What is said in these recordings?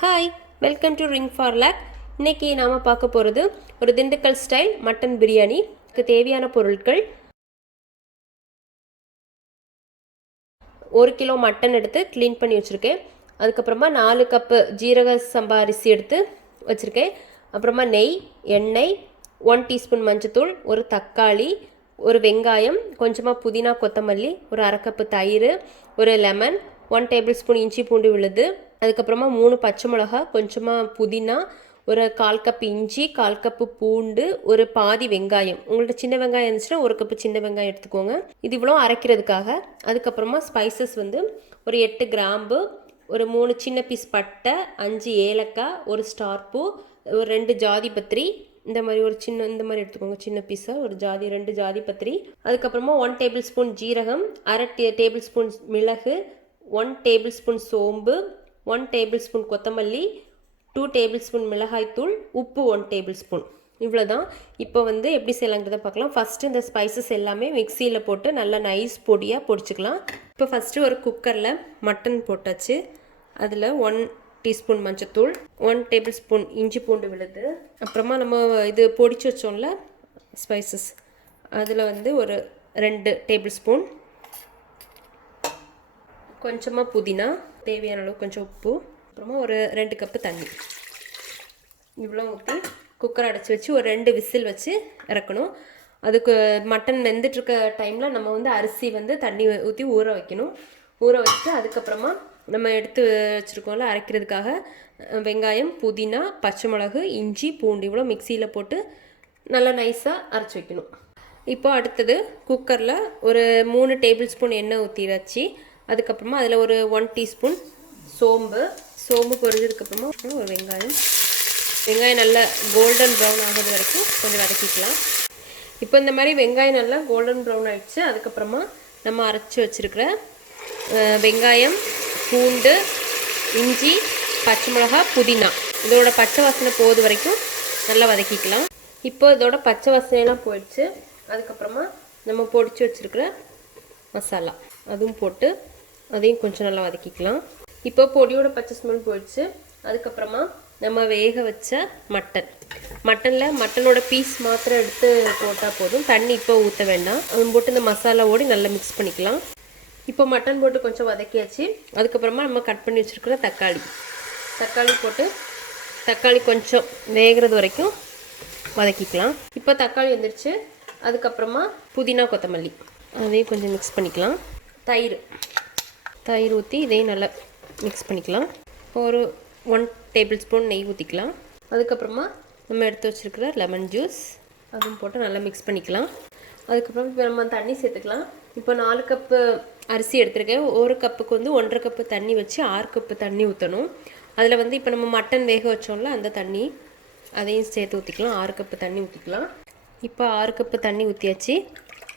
Hi, welcome to ring for lakh. இன்றைக்கி நாம் பார்க்க போகிறது ஒரு திண்டுக்கல் ஸ்டைல் மட்டன் பிரியாணி. இதுக்கு தேவையான பொருட்கள்: 1 கிலோ மட்டன் எடுத்து க்ளீன் பண்ணி வச்சுருக்கேன். அதுக்கப்புறமா 4 கப்பு ஜீரக சம்பா அரிசி எடுத்து வச்சுருக்கேன். அப்புறமா நெய், எண்ணெய், 1 டீஸ்பூன் மஞ்சத்தூள், ஒரு தக்காளி, ஒரு வெங்காயம், கொஞ்சமாக புதினா கொத்தமல்லி, ஒரு அரை கப்பு தயிர், ஒரு லெமன், 1 டேபிள் ஸ்பூன் இஞ்சி பூண்டு விழுது, அதுக்கப்புறமா 3 பச்சை மிளகா, கொஞ்சமாக புதினா, ஒரு 1/4 கப் இஞ்சி, 1/4 கப்பு பூண்டு, ஒரு பாதி வெங்காயம். உங்கள்கிட்ட சின்ன வெங்காயம் இருந்துச்சுன்னா 1 கப்பு சின்ன வெங்காயம் எடுத்துக்கோங்க. இது இவ்வளோ அரைக்கிறதுக்காக. அதுக்கப்புறமா ஸ்பைசஸ் வந்து ஒரு 8 கிராம்பு, ஒரு 3 சின்ன பீஸ் பட்டை, 5 ஏலக்காய், ஒரு ஸ்டார் பூ, ஒரு 2 ஜாதி பத்திரி, இந்த மாதிரி ஒரு இந்த மாதிரி எடுத்துக்கோங்க, சின்ன பீஸாக ஒரு 2 ஜாதி பத்திரி. அதுக்கப்புறமா 1 டேபிள் ஸ்பூன் ஜீரகம், அரை டேபிள் ஸ்பூன் மிளகு, 1 டேபிள் ஸ்பூன் சோம்பு, 1 டேபிள் ஸ்பூன் கொத்தமல்லி, 2 டேபிள் ஸ்பூன் மிளகாய்த்தூள், உப்பு 1 டேபிள் ஸ்பூன். இவ்வளோ தான். இப்போ வந்து எப்படி செய்யலாங்கிறத பார்க்கலாம். ஃபஸ்ட்டு இந்த ஸ்பைசஸ் எல்லாமே மிக்சியில் போட்டு நல்லா நைஸ் பொடியாக பொடிச்சிக்கலாம். இப்போ ஃபஸ்ட்டு ஒரு குக்கரில் மட்டன் போட்டாச்சு. அதில் 1 டீஸ்பூன் மஞ்சத்தூள், 1 டேபிள் ஸ்பூன் இஞ்சி பூண்டு விழுது, அப்புறமா நம்ம இது பொடிச்சு வச்சோம்ல ஸ்பைசஸ், அதில் வந்து ஒரு 2 டேபிள் ஸ்பூன், கொஞ்சமாக புதினா, தேவையான அளவு கொஞ்சம் உப்பு, அப்புறமா ஒரு 2 கப்பு தண்ணி. இவ்வளோ ஊற்றி குக்கரை அடைச்சி வச்சு ஒரு 2 விசில் வச்சு இறக்கணும். அதுக்கு மட்டன் வெந்துட்டுருக்க டைமில் நம்ம வந்து அரிசி வந்து தண்ணி ஊற்றி ஊற வைக்கணும். ஊற வச்சுட்டு அதுக்கப்புறமா நம்ம எடுத்து வச்சுருக்கோம்ல அரைக்கிறதுக்காக வெங்காயம், புதினா, பச்சை மிளகு, இஞ்சி, பூண்டு இவ்வளோ மிக்சியில் போட்டு நல்லா நைஸாக அரைச்சி வைக்கணும். இப்போ அடுத்தது குக்கரில் ஒரு 3 டேபிள் ஸ்பூன் எண்ணெய் ஊற்றி வச்சு, அதுக்கப்புறமா அதில் ஒரு 1 டீஸ்பூன் சோம்பு பொரிஞ்சதுக்கப்புறமா ஒரு வெங்காயம் நல்லா கோல்டன் ப்ரௌன் ஆகிறது வரைக்கும் கொஞ்சம் வதக்கிக்கலாம். இப்போ இந்த மாதிரி வெங்காயம் நல்லா கோல்டன் ப்ரௌன் ஆகிடுச்சு. அதுக்கப்புறமா நம்ம அரைச்சி வச்சுருக்கிற வெங்காயம், பூண்டு, இஞ்சி, பச்சை மிளகா, புதினா இதோட பச்சை வாசனை போது வரைக்கும் நல்லா வதக்கிக்கலாம். இப்போ இதோட பச்சை வாசனையெல்லாம் போயிடுச்சு. அதுக்கப்புறமா நம்ம பொடிச்சு வச்சுருக்கிற மசாலா அதுவும் போட்டு அதையும் கொஞ்சம் நல்லா வதக்கிக்கலாம். இப்போ பொடியோட பச்சை ஸ்மெல் போயிடுச்சு. அதுக்கப்புறமா நம்ம வேக வச்ச மட்டனோட பீஸ் மாத்திரம் எடுத்து போட்டால் போதும். தண்ணி இப்போ ஊற்ற வேண்டாம். அது போட்டு இந்த மசாலாவோடு நல்லா மிக்ஸ் பண்ணிக்கலாம். இப்போ மட்டன் போட்டு கொஞ்சம் வதக்கியாச்சு. அதுக்கப்புறமா நம்ம கட் பண்ணி வச்சுருக்கிற தக்காளி போட்டு தக்காளி கொஞ்சம் வேகிறது வரைக்கும் வதக்கிக்கலாம். இப்போ தக்காளி வந்துடுச்சு. அதுக்கப்புறமா புதினா கொத்தமல்லி அதையும் கொஞ்சம் மிக்ஸ் பண்ணிக்கலாம். தயிர் ஊற்றி இதையும் நல்லா மிக்ஸ் பண்ணிக்கலாம். ஒரு 1 டேபிள் ஸ்பூன் நெய் ஊற்றிக்கலாம். அதுக்கப்புறமா நம்ம எடுத்து வச்சுருக்கிற லெமன் ஜூஸ் அதுவும் போட்டு நல்லா மிக்ஸ் பண்ணிக்கலாம். அதுக்கப்புறம் இப்போ நம்ம தண்ணி சேர்த்துக்கலாம். இப்போ 4 கப்பு அரிசி எடுத்துருக்கேன். ஒரு கப்புக்கு வந்து 1.5 கப்பு தண்ணி வச்சு 6 கப்பு தண்ணி ஊற்றணும். அதில் வந்து இப்போ நம்ம மட்டன் வேக வச்சோம்ல அந்த தண்ணி அதையும் சேர்த்து ஊற்றிக்கலாம். 6 கப்பு தண்ணி ஊற்றிக்கலாம். இப்போ 6 கப்பு தண்ணி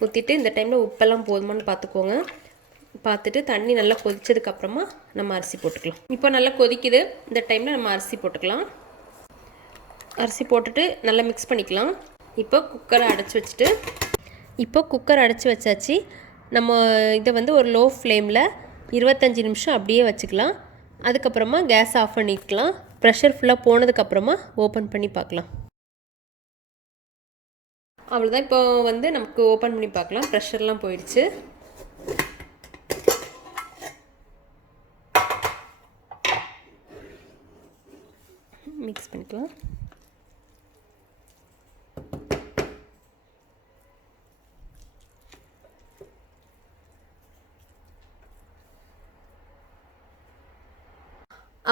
ஊற்றிட்டு இந்த டைமில் உப்பெல்லாம் போதுமானு பார்த்துக்கோங்க. பார்த்துட்டு தண்ணி நல்லா கொதிச்சதுக்கப்புறமா நம்ம அரிசி போட்டுக்கலாம். இப்போ நல்லா கொதிக்குது. இந்த டைமில் நம்ம அரிசி போட்டுட்டு நல்லா மிக்ஸ் பண்ணிக்கலாம். இப்போ குக்கரை அடைச்சி வச்சாச்சு. நம்ம இதை வந்து ஒரு லோ ஃப்ளேமில் 25 நிமிஷம் அப்படியே வச்சுக்கலாம். அதுக்கப்புறமா கேஸ் ஆஃப் பண்ணிக்கலாம். ப்ரெஷர் ஃபுல்லாக போனதுக்கப்புறமா ஓப்பன் பண்ணி பார்க்கலாம். அவ்வளோதான். இப்போ வந்து நமக்கு ஓப்பன் பண்ணி பார்க்கலாம். ப்ரெஷர்லாம் போயிடுச்சு. மிக்ஸ் பண்ணிக்கலாம்.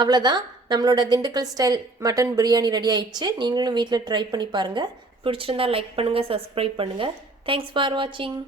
அவ்வளோதான். நம்மளோட Dindigul style mutton biryani ready ஆயிடுச்சு. நீங்களும் வீட்டில் ட்ரை பண்ணி பாருங்கள். பிடிச்சிருந்தா லைக் பண்ணுங்கள், சப்ஸ்கிரைப் பண்ணுங்கள். தேங்க்ஸ் ஃபார் வாட்சிங்.